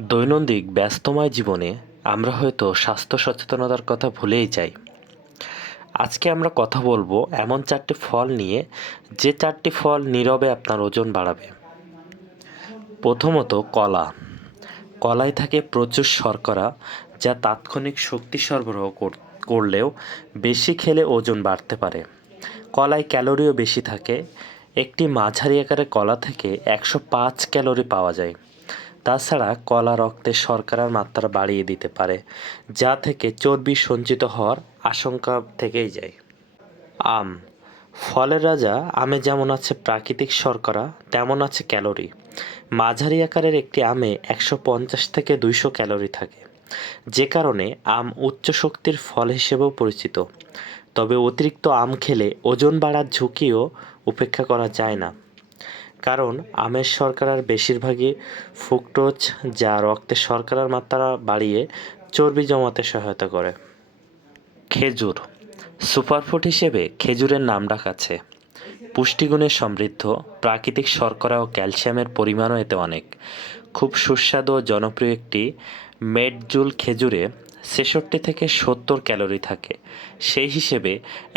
দৈনন্দিন ব্যস্তময় জীবনে আমরা হয়তো স্বাস্থ্য সচেতনতার কথা ভুলেই যাই। আজকে আমরা কথা বলব এমন চারটি ফল নিয়ে, যে চারটি ফল নীরবে আপনার ওজন বাড়াবে। প্রথমত কলা। কলায় থাকে প্রচুর শর্করা, যা তাৎক্ষণিক শক্তি সরবরাহ করলেও বেশি খেলে ওজন বাড়তে পারে। কলায় ক্যালোরিও বেশি থাকে। একটি মাঝারি আকারের কলা থেকে একশো পাঁচ ক্যালোরি পাওয়া যায়। তাছাড়া কলা রক্তে শর্করার মাত্রা বাড়িয়ে দিতে পারে, যা থেকে চর্বি সঞ্চিত হওয়ার আশঙ্কা থেকেই যায়। আম, ফলের রাজা আমে যেমন আছে প্রাকৃতিক শর্করা, তেমন আছে ক্যালোরি। মাঝারি আকারের একটি আমে একশো পঞ্চাশ থেকে দুইশো ক্যালোরি থাকে। যে কারণে আম উচ্চ শক্তির ফল হিসেবেও পরিচিত। তবে অতিরিক্ত আম খেলে ওজন বাড়ার ঝুঁকিও উপেক্ষা করা যায় না। কারণ আমের শর্করার বেশিরভাগই ফ্রুক্টোজ যা রক্তে শর্করার মাত্রা বাড়িয়ে চর্বি জমাতে সহায়তা করে। খেজুর, সুপারফুড হিসেবে খেজুরের নাম আছে। পুষ্টিগুণে সমৃদ্ধ, প্রাকৃতিক শর্করা ও ক্যালসিয়ামের পরিমাণও এতে অনেক। খুব সুস্বাদু ও জনপ্রিয় একটি মেডজুল খেজুরে ছেষট্টি থেকে সত্তর ক্যালোরি থাকে। সেই হিসেবে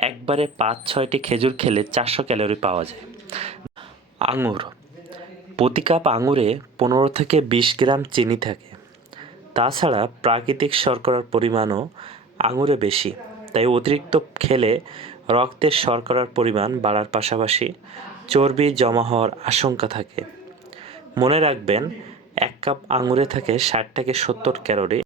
একবারে পাঁচ ছয়টি খেজুর খেলে চারশো ক্যালোরি পাওয়া যায়। আঙুর। প্রতি কাপ আঙুরে পনেরো থেকে বিশ গ্রাম চিনি থাকে। তাছাড়া প্রাকৃতিক শর্করার পরিমাণও আঙুরে বেশি, তাই অতিরিক্ত খেলে রক্তের শর্করার পরিমাণ বাড়ার পাশাপাশি চর্বি জমা হওয়ার আশঙ্কা থাকে। মনে রাখবেন, এক কাপ আঙুরে থাকে ষাট থেকে সত্তর ক্যালোরি।